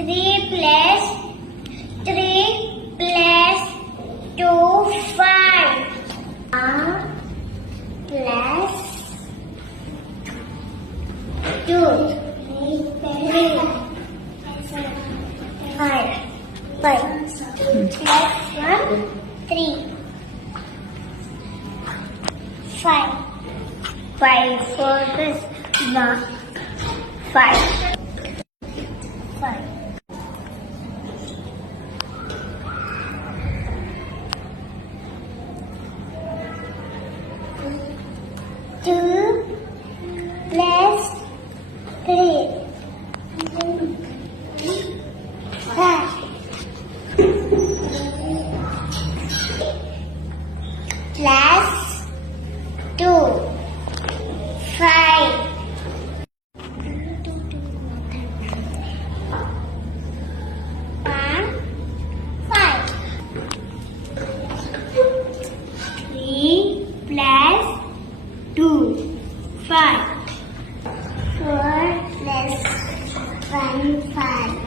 3 plus 3 plus 2, 5. 1 plus 2, 3, 5. 5 plus 1, 3. 5. 5 for this 1. 5. 5. 2 plus 3. 5. Plus 2. 5. 1, 5. 3 plus 2, 5. 4 plus 1, 5.